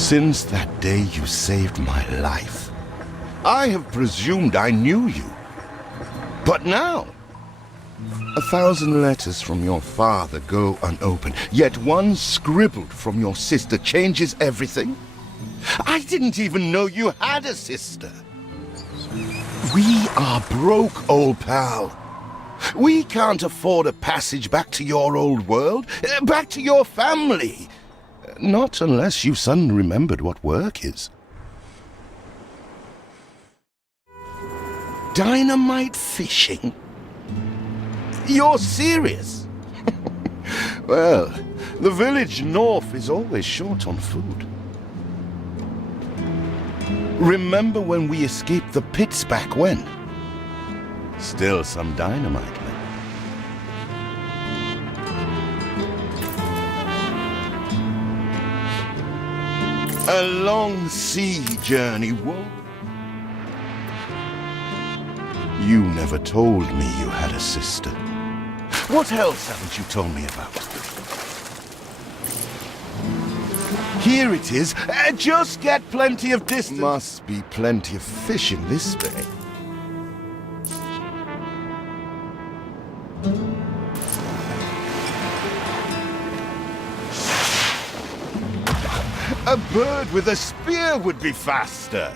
Since that day you saved my life, I have presumed I knew you. But now, 1,000 letters from your father go unopened, yet one scribbled from your sister changes everything? I didn't even know you had a sister. We are broke, old pal. We can't afford a passage back to your old world, back to your family. Not unless you suddenly remembered what work is. Dynamite fishing? You're serious? Well, the village north is always short on food. Remember when we escaped the pits back when? Still some dynamite left. A long sea journey, whoa. You never told me you had a sister. What else haven't you told me about? Here it is. Just get plenty of distance. Must be plenty of fish in this bay. A bird with a spear would be faster.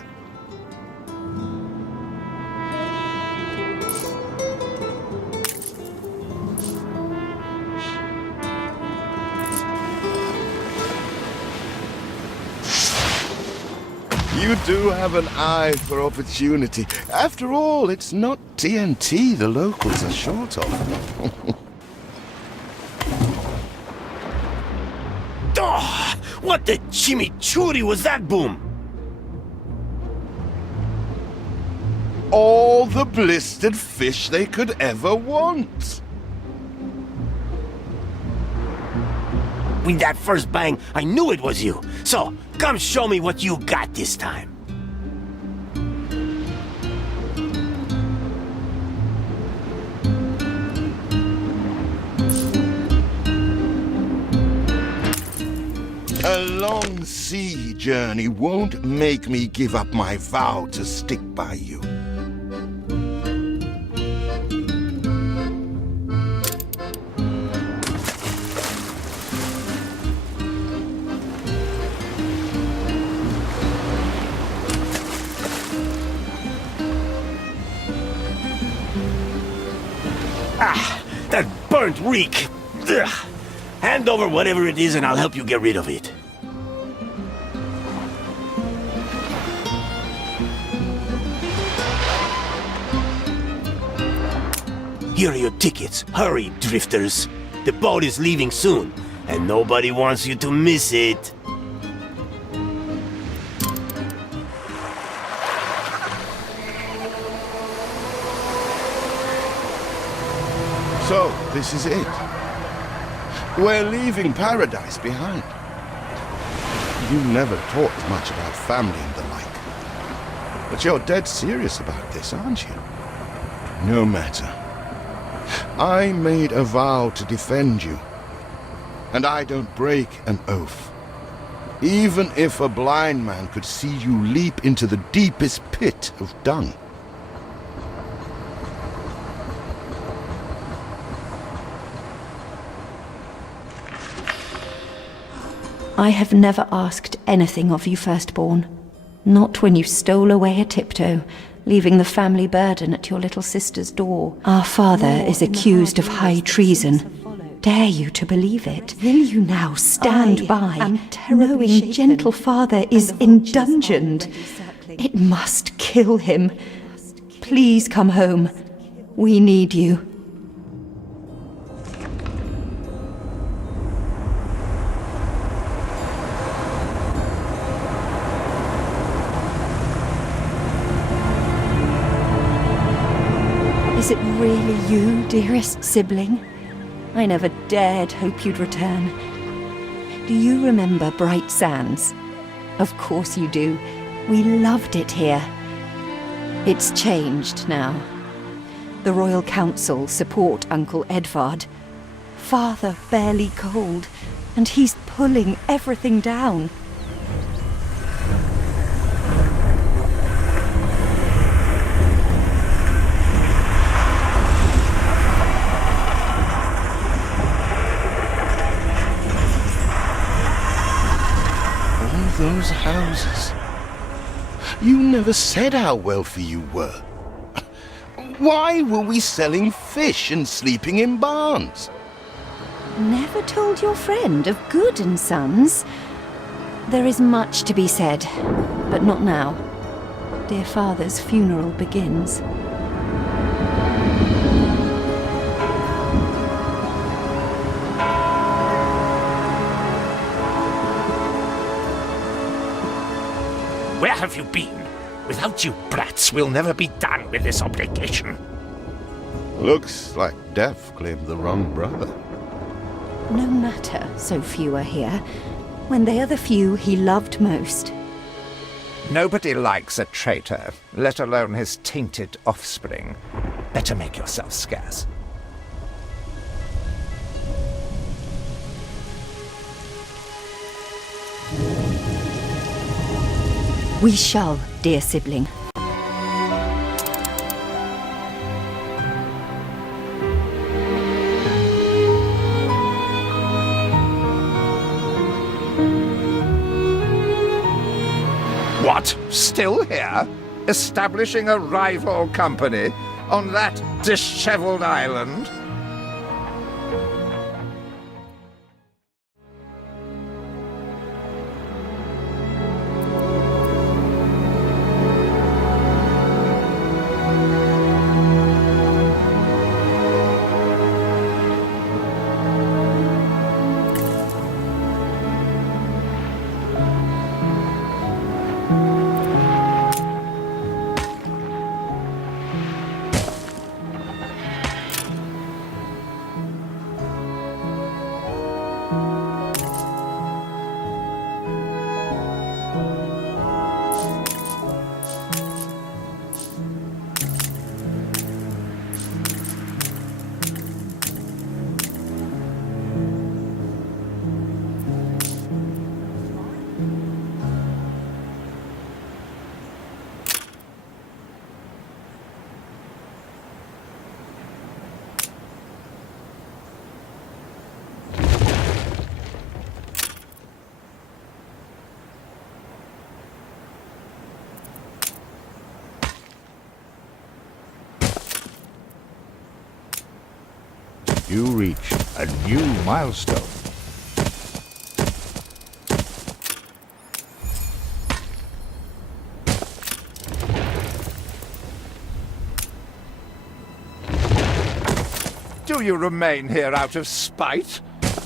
You do have an eye for opportunity. After all, it's not TNT the locals are short of. Oh, what the chimichurri was that boom? All the blistered fish they could ever want. With that first bang, I knew it was you. So, come show me what you got this time. A long sea journey won't make me give up my vow to stick by you. Ah, that burnt reek. Ugh. Hand over whatever it is and I'll help you get rid of it. Here are your tickets. Hurry, drifters. The boat is leaving soon, and nobody wants you to miss it. So, this is it. We're leaving paradise behind. You never talked much about family and the like. But you're dead serious about this, aren't you? No matter. I made a vow to defend you. And I don't break an oath. Even if a blind man could see you leap into the deepest pit of dung. I have never asked anything of you, firstborn. Not when you stole away a tiptoe, leaving the family burden at your little sister's door. Our father is accused of high treason. Dare you to believe it? Will you now stand by, knowing gentle father is indungeoned? It must kill him. Please come home. We need you. Is it really you, dearest sibling? I never dared hope you'd return. Do you remember Bright Sands? Of course you do. We loved it here. It's changed now. The Royal Council support Uncle Edvard. Father barely cold, and he's pulling everything down. those houses. You never said how wealthy you were. Why were we selling fish and sleeping in barns? Never told your friend of Good and Sons? There is much to be said, but not now. Dear father's funeral begins. Where have you been? Without you brats, we'll never be done with this obligation. Looks like Death claimed the wrong brother. No matter, so few are here, when they are the few he loved most. Nobody likes a traitor, let alone his tainted offspring. Better make yourself scarce. We shall, dear sibling. What? Still here? Establishing a rival company on that disheveled island? You reach a new milestone. Do you remain here out of spite?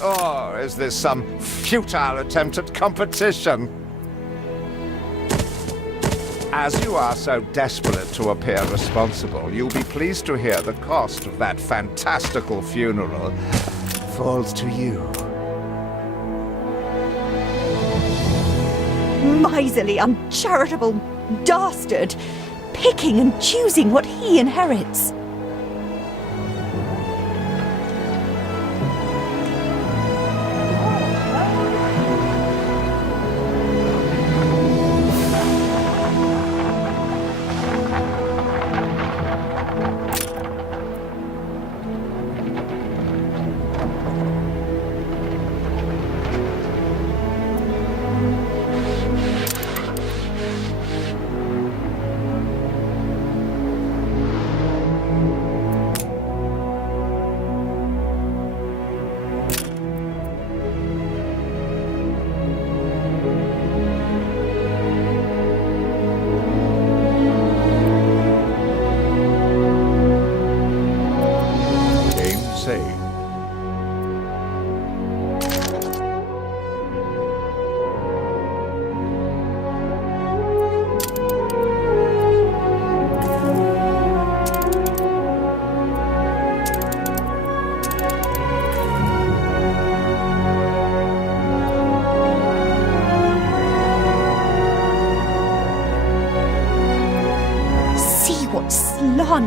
Or is this some futile attempt at competition? As you are so desperate to appear responsible, you'll be pleased to hear the cost of that fantastical funeral falls to you. Miserly, uncharitable dastard! Picking and choosing what he inherits.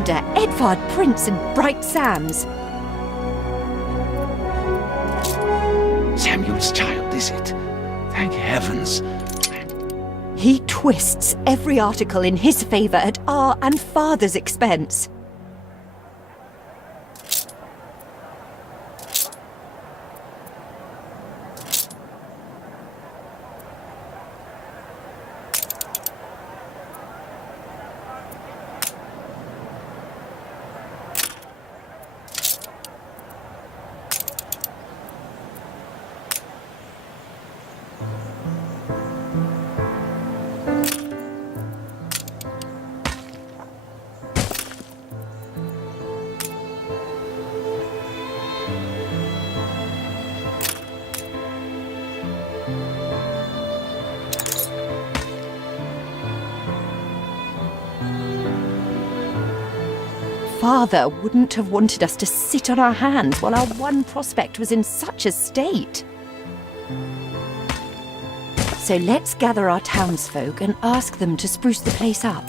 Slander, Edvard Prince and Bright Sam's. Samuel's child, is it? Thank heavens. He twists every article in his favor at our and father's expense. father wouldn't have wanted us to sit on our hands while our one prospect was in such a state. So let's gather our townsfolk and ask them to spruce the place up.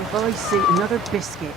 If I see another biscuit.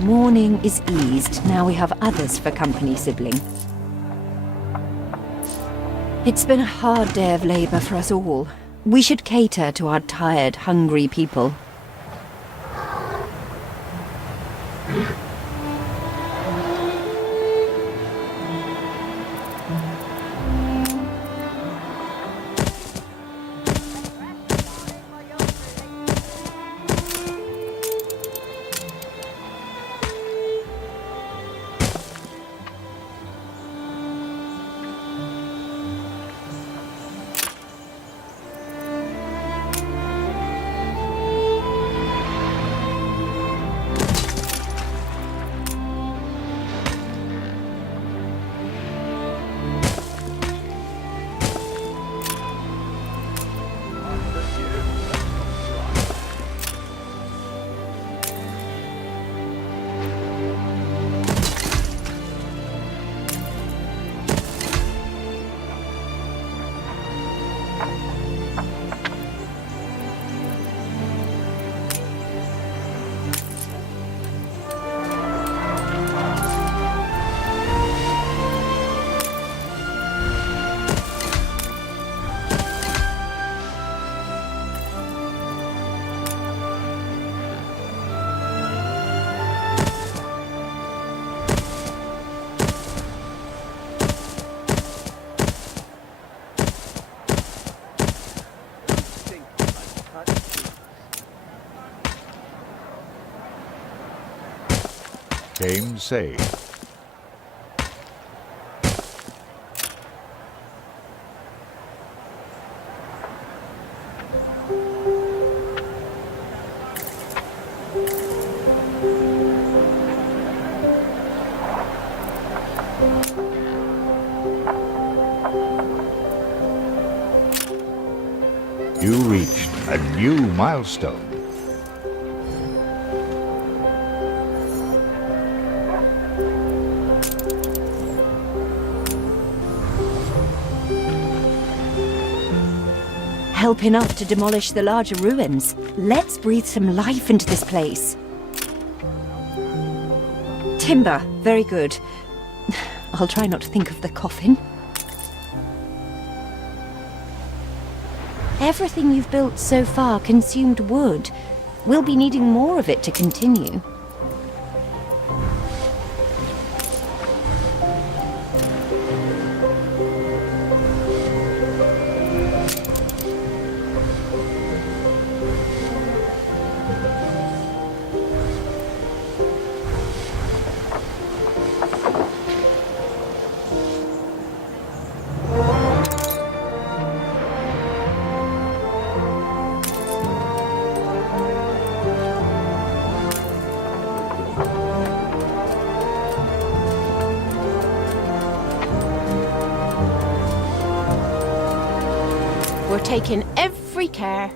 Mourning is eased, now we have others for company, sibling. It's been a hard day of labour for us all. We should cater to our tired, hungry people. Game saved. You reached a new milestone. Help enough to demolish the larger ruins. Let's breathe some life into this place. Timber, very good. I'll try not to think of the coffin. Everything you've built so far consumed wood. We'll be needing more of it to continue. taken every care.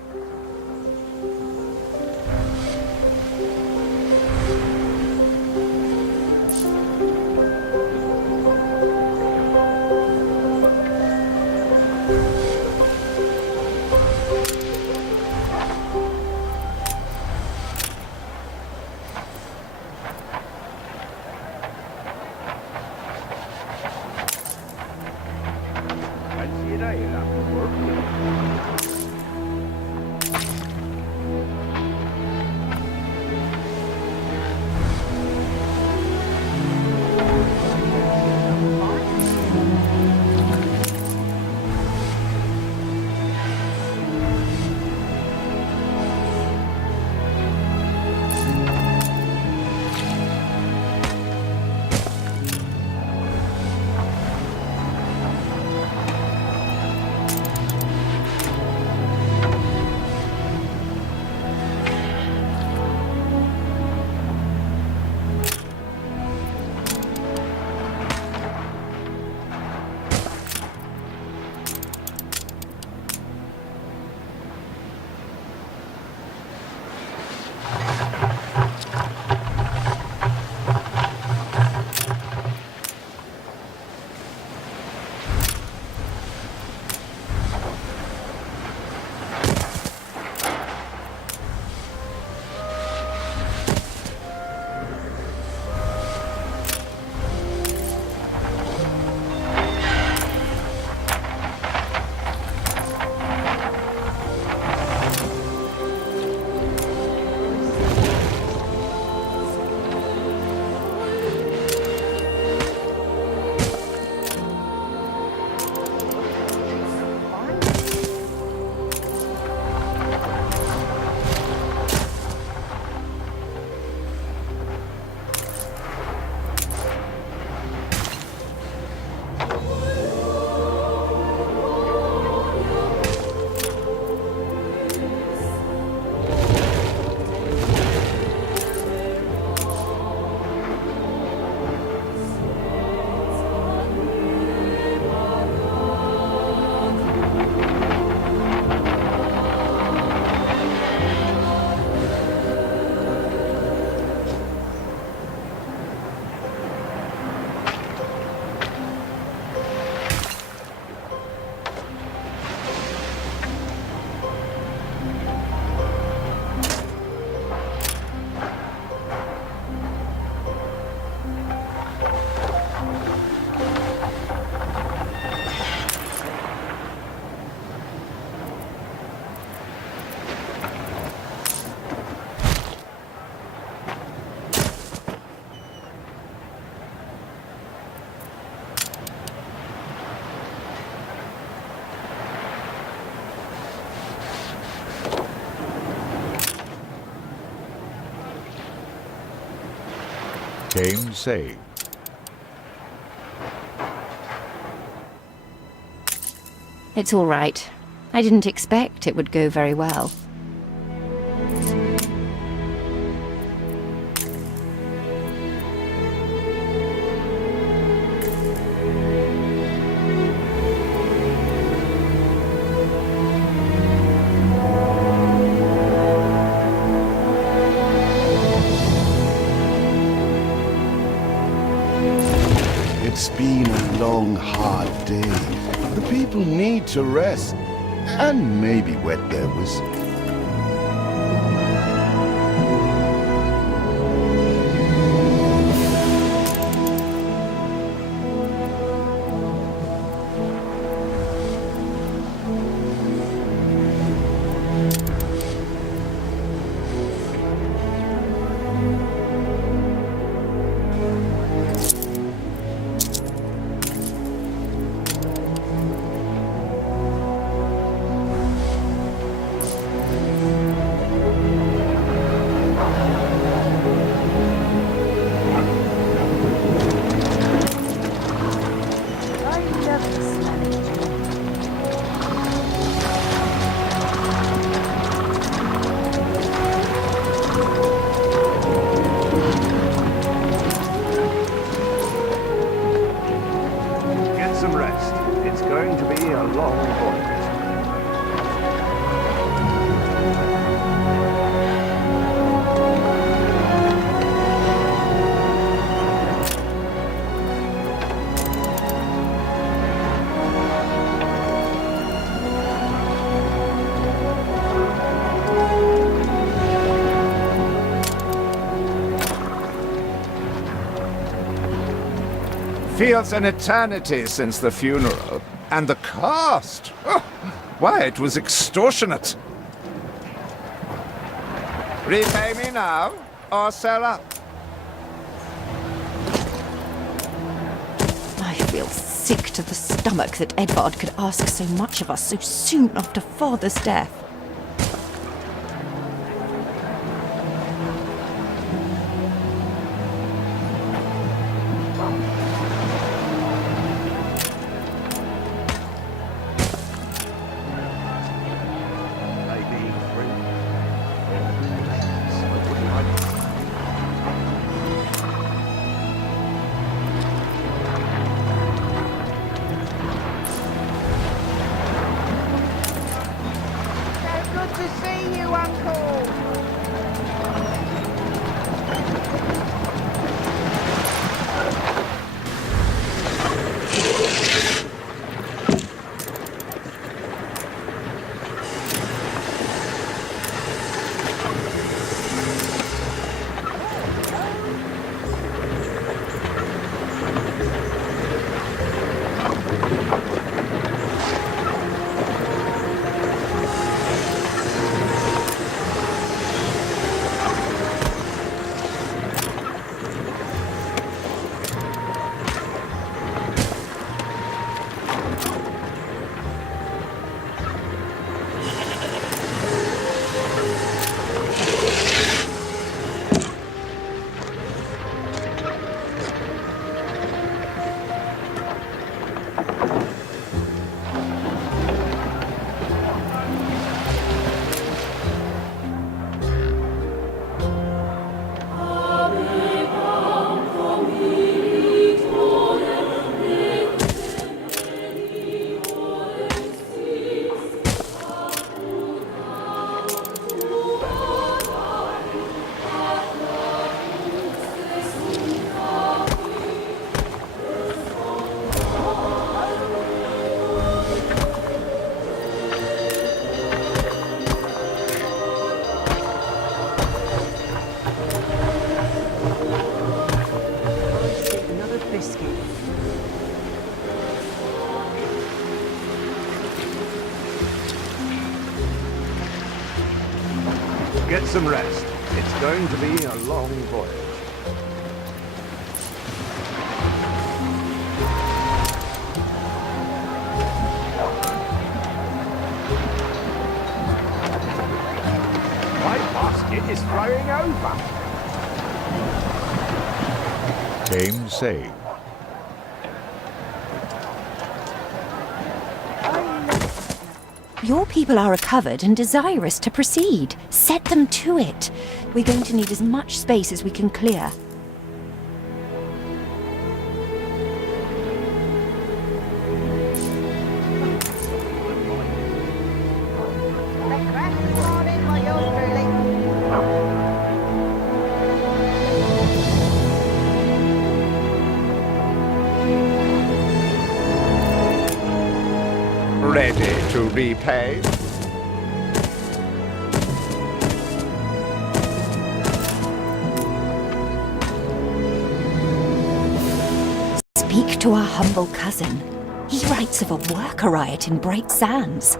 Game saved. It's all right. I didn't expect it would go very well. It's been a long, hard day. The people need to rest and maybe wet their whistles. Get some rest. It's going to be a long voyage. Feels an eternity since the funeral. And the cost! Oh, why, it was extortionate. Repay me now, or sell up. I feel sick to the stomach that Edvard could ask so much of us so soon after father's death. Good to see you, Uncle. Get some rest. It's going to be a long voyage. My basket is flowing over. Game saved. Your people are recovered and desirous to proceed. Set them to it. We're going to need as much space as we can clear. The crash is all in for yours truly. Ready to repay? Speak to our humble cousin. He writes of a worker riot in Bright Sands.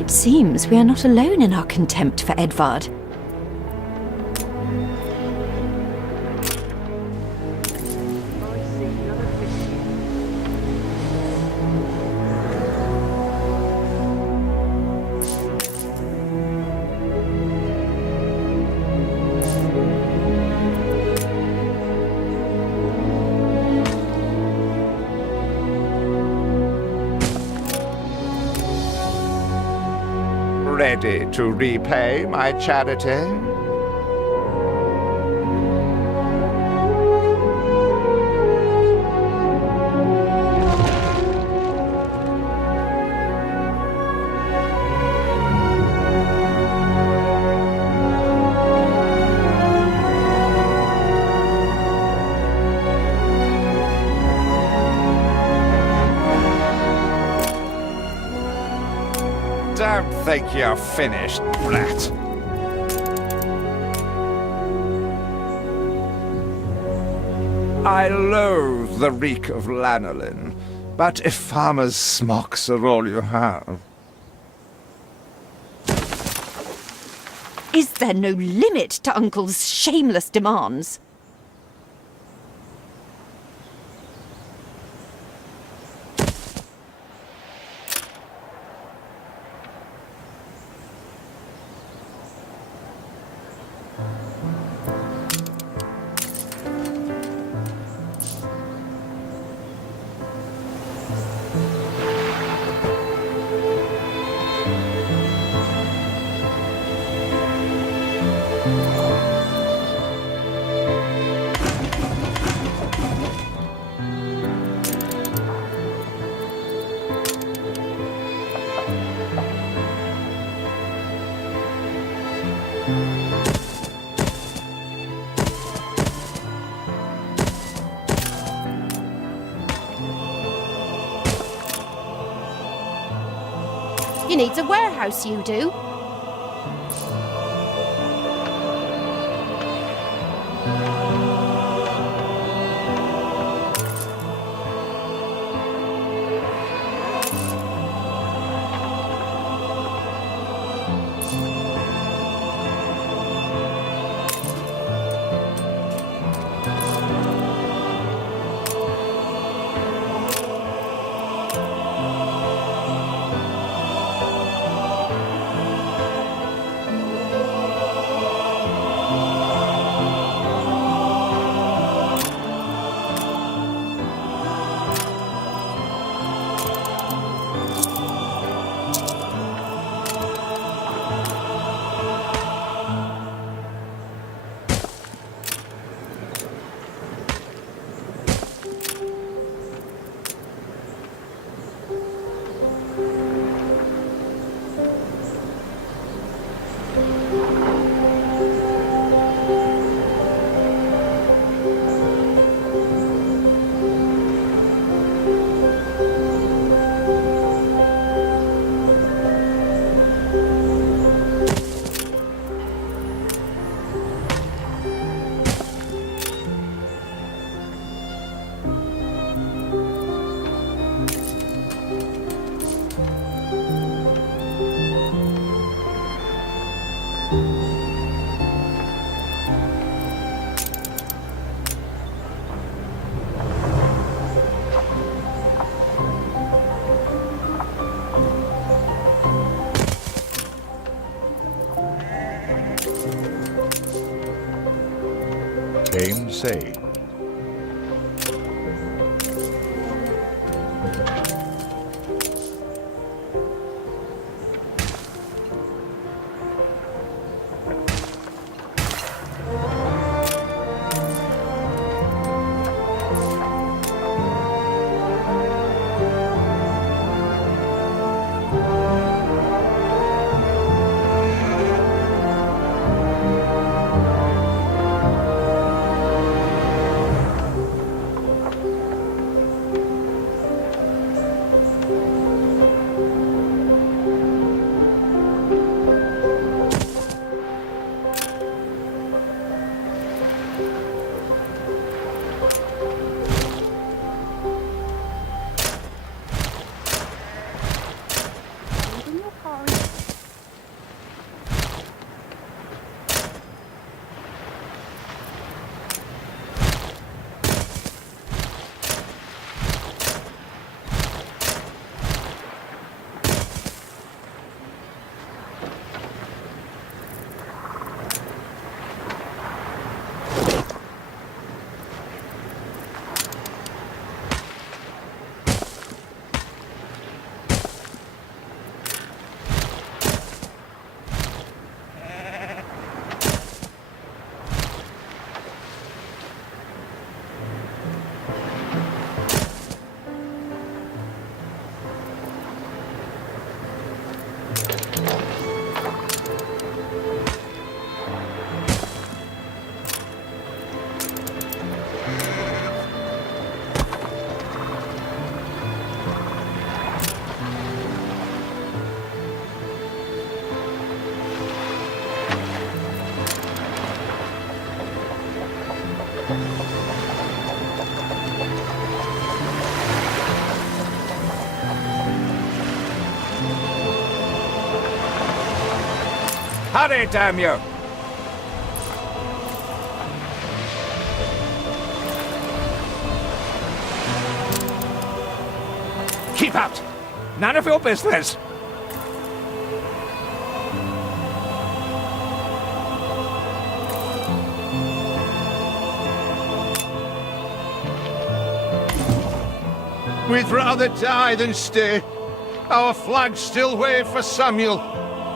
It seems we are not alone in our contempt for Edvard. Ready to repay my charity? Don't think you're finished, brat. I loathe the reek of lanolin, but if farmers' smocks are all you have... Is there no limit to Uncle's shameless demands? You need a warehouse, you do. Game say. Hurry, damn you! Keep out! None of your business! We'd rather die than stay. Our flags still wave for Samuel.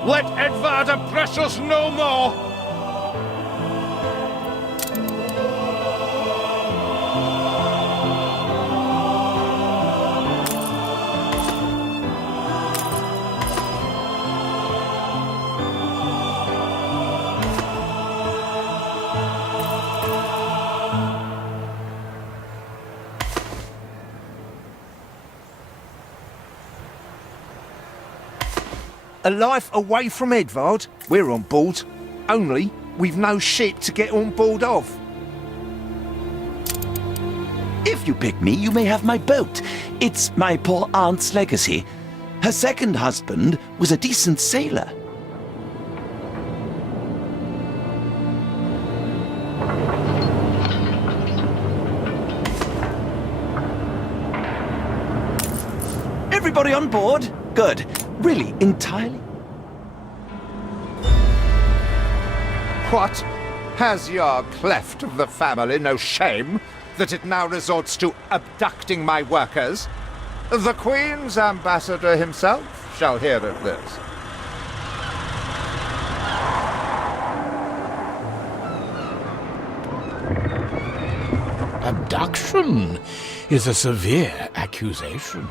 Let Edvard oppress us no more! A life away from Edvard? We're on board. Only, we've no ship to get on board of. If you pick me, you may have my boat. It's my poor aunt's legacy. Her second husband was a decent sailor. Everybody on board? Good. Really, entirely? What? Has your cleft of the family no shame that it now resorts to abducting my workers? The Queen's ambassador himself shall hear of this. Abduction is a severe accusation.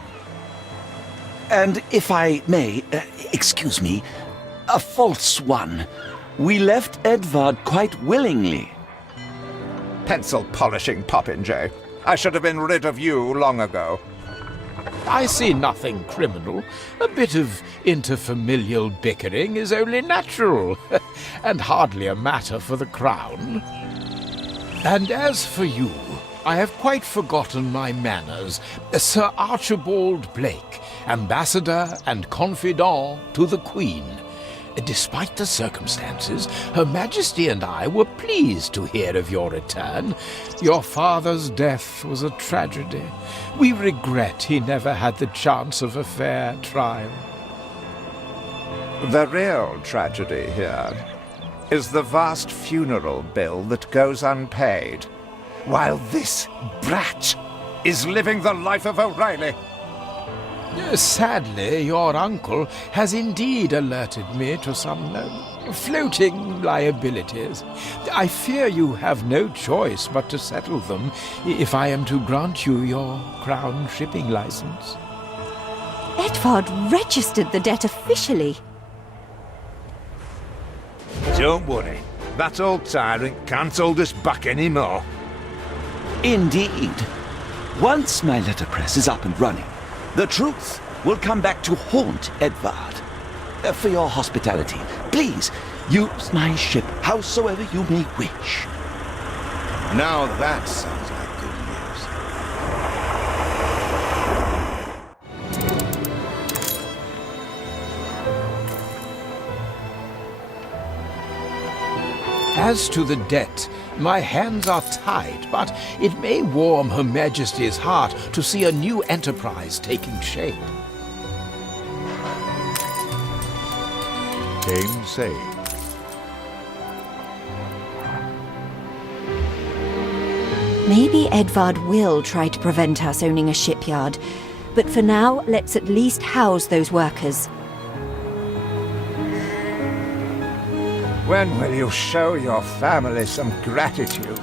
And if I may, excuse me, a false one. We left Edvard quite willingly. Pencil polishing popinjay. I should have been rid of you long ago. I see nothing criminal. A bit of interfamilial bickering is only natural, and hardly a matter for the crown. And as for you, I have quite forgotten my manners. Sir Archibald Blake, ambassador and confidant to the Queen. Despite the circumstances, Her Majesty and I were pleased to hear of your return. Your father's death was a tragedy. We regret he never had the chance of a fair trial. The real tragedy here is the vast funeral bill that goes unpaid, while this brat is living the life of O'Reilly. Sadly, your uncle has indeed alerted me to some floating liabilities. I fear you have no choice but to settle them if I am to grant you your crown shipping license. Edvard registered the debt officially. Don't worry, that old tyrant can't hold us back anymore. Indeed. Once my letterpress is up and running, the truth will come back to haunt Edvard. For your hospitality, please use my ship howsoever you may wish. Now that sounds like good news. As to the debt, my hands are tied, but it may warm Her Majesty's heart to see a new enterprise taking shape. Game saved. Maybe Edvard will try to prevent us owning a shipyard, but for now, let's at least house those workers. When will you show your family some gratitude?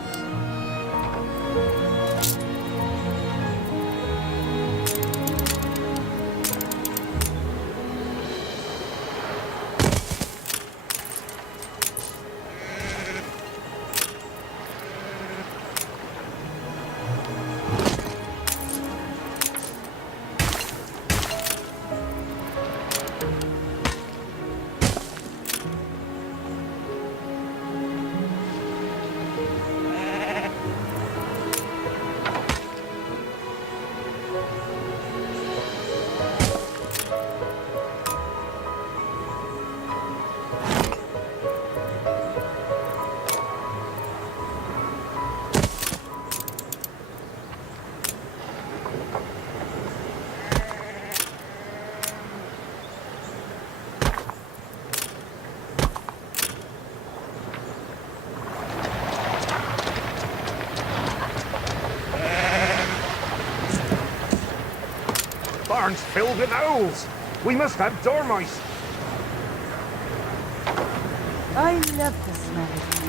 barn's filled with owls. We must have dormice. I love the smell of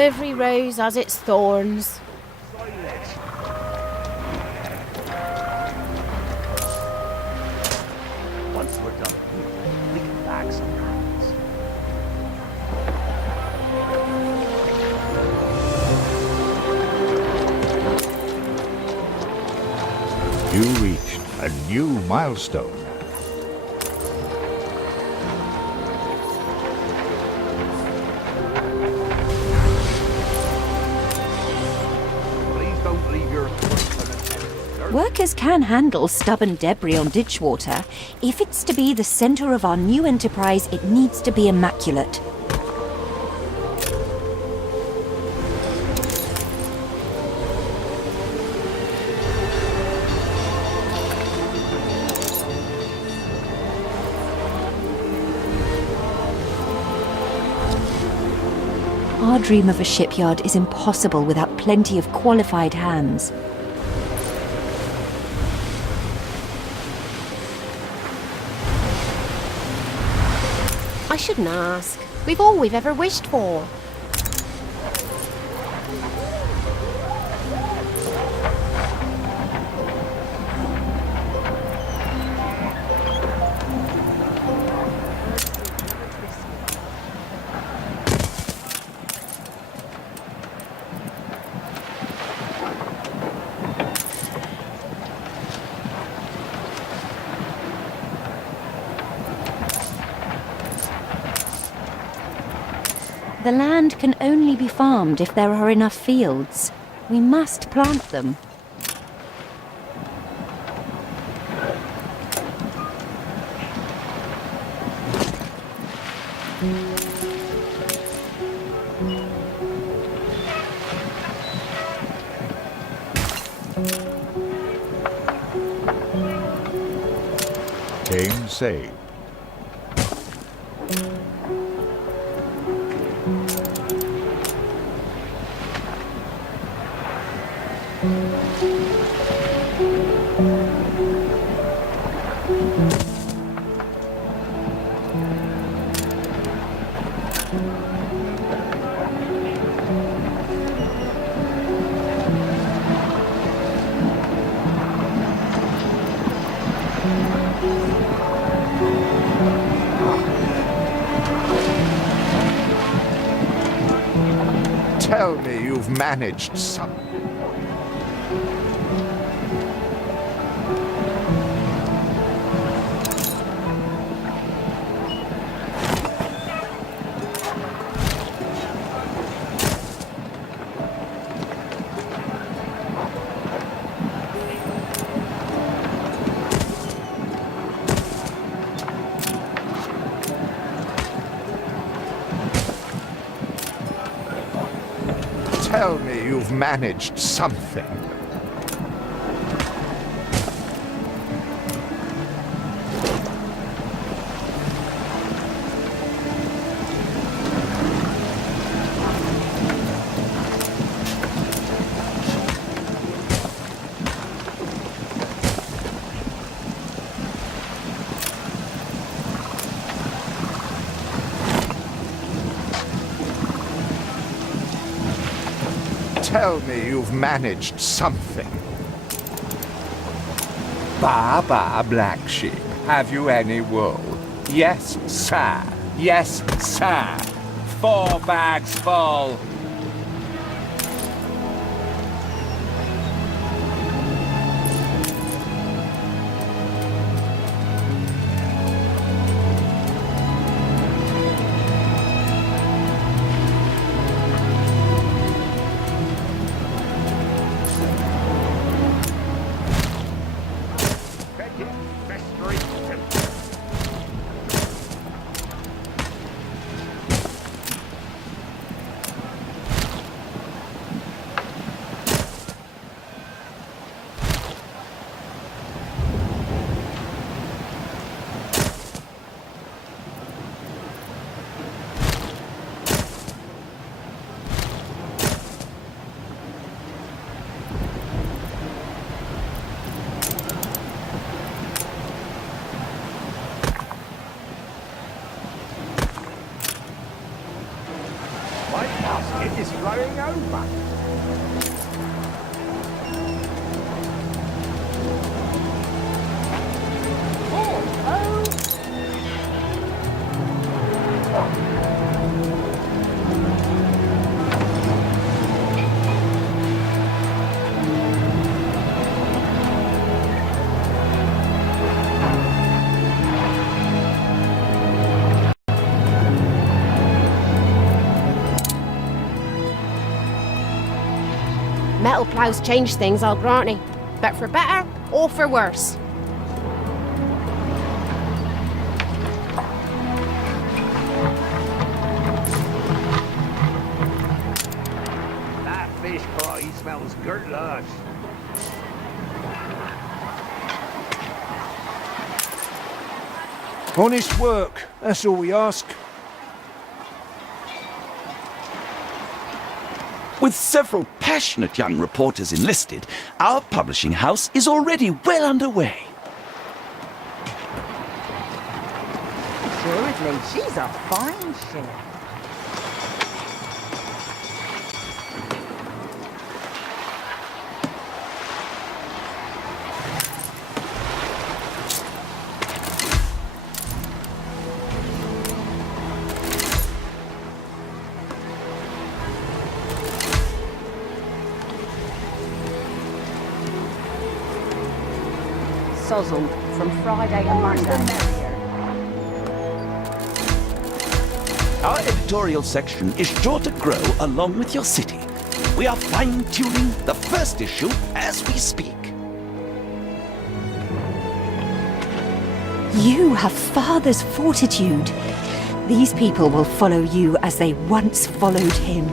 every rose has its thorns. Once we're done, we can bag some hands. You reached a new milestone. Please don't leave your Workers can handle stubborn debris on Ditchwater. If it's to be the centre of our new enterprise, it needs to be immaculate. Our dream of a shipyard is impossible without plenty of qualified hands. I shouldn't ask. We've all we've ever wished for. The land can only be farmed if there are enough fields. We must plant them. game saved. Tell me you've managed some... Tell me you've managed something. Tell me you've managed something. Ba ba, black sheep, have you any wool? Yes, sir. Yes, sir. 4 bags full. My basket is flowing over. Metal ploughs change things, I'll grant ye. But for better or for worse. That fish pie smells good lush. Honest work, that's all we ask. With several passionate young reporters enlisted, our publishing house is already well underway. Assuredly, she's a fine ship. Sozzled from Friday to Monday. Our editorial section is sure to grow along with your city. We are fine-tuning the first issue as we speak. You have father's fortitude. These people will follow you as they once followed him.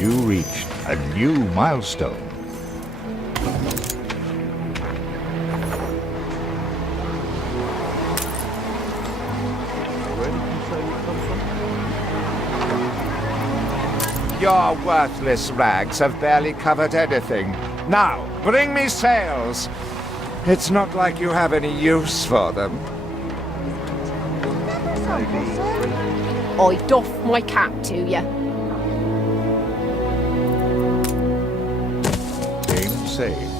You reached a new milestone. Where did you say you come from? Your worthless rags have barely covered anything. Now, bring me sails. It's not like you have any use for them. I doff my cap to you. Game saved.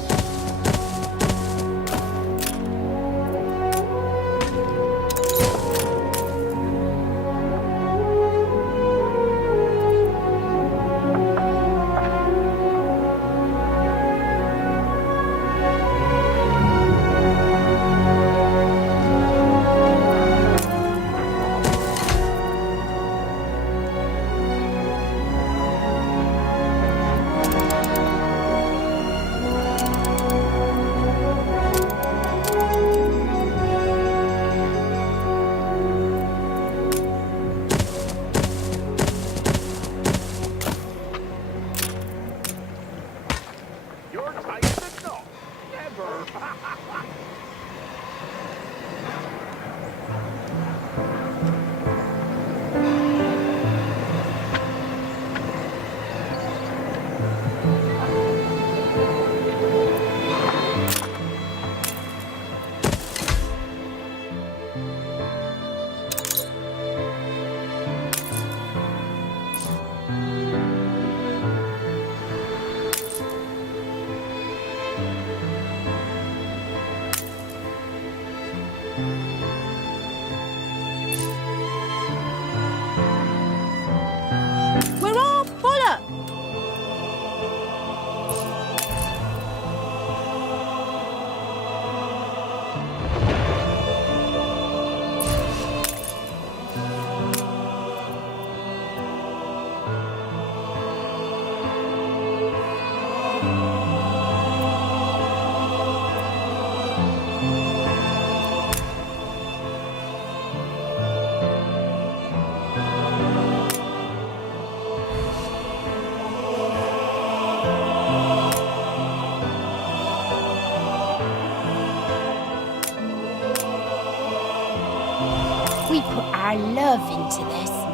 my love into this.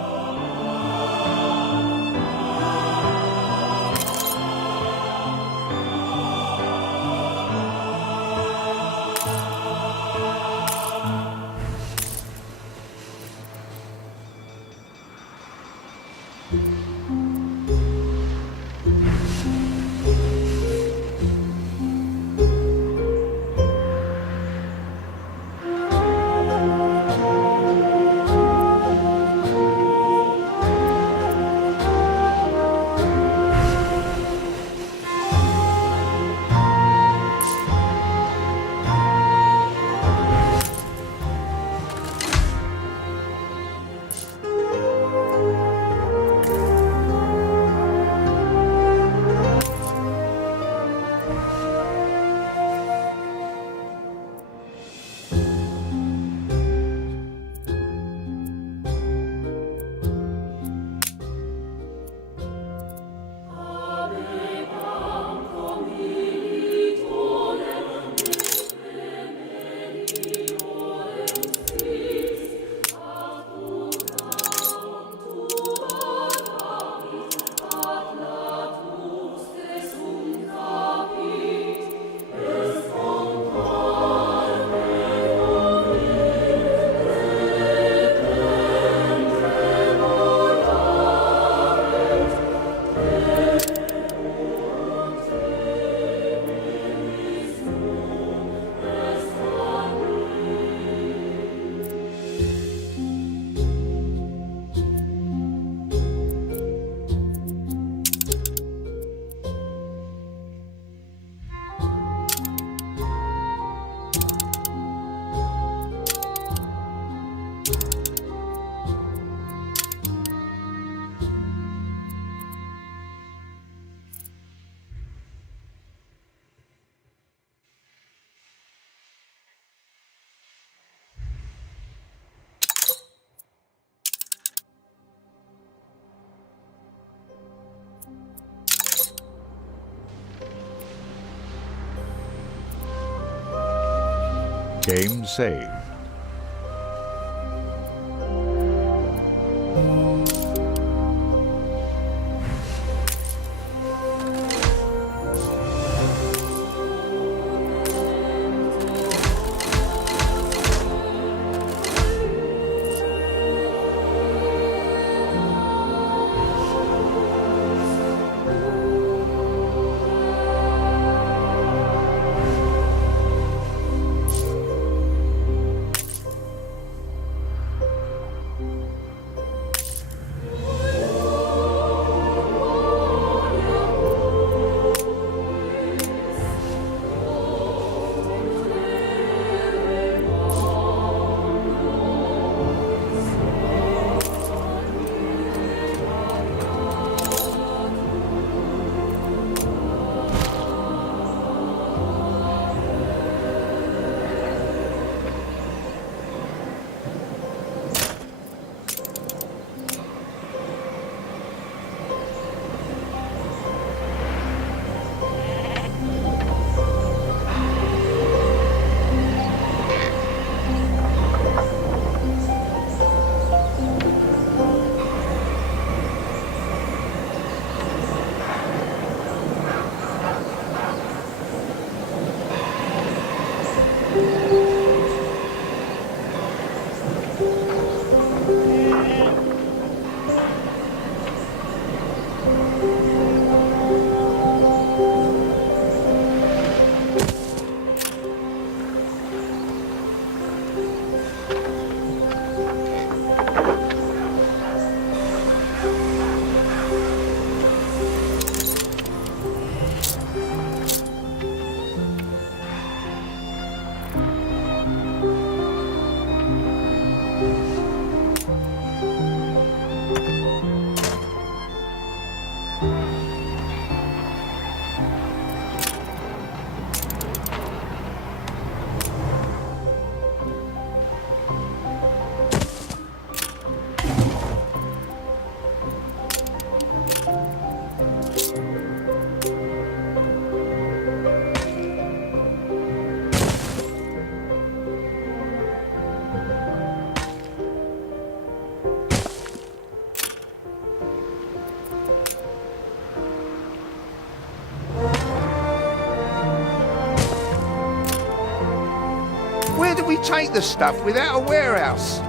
Game saved. take the stuff without a warehouse?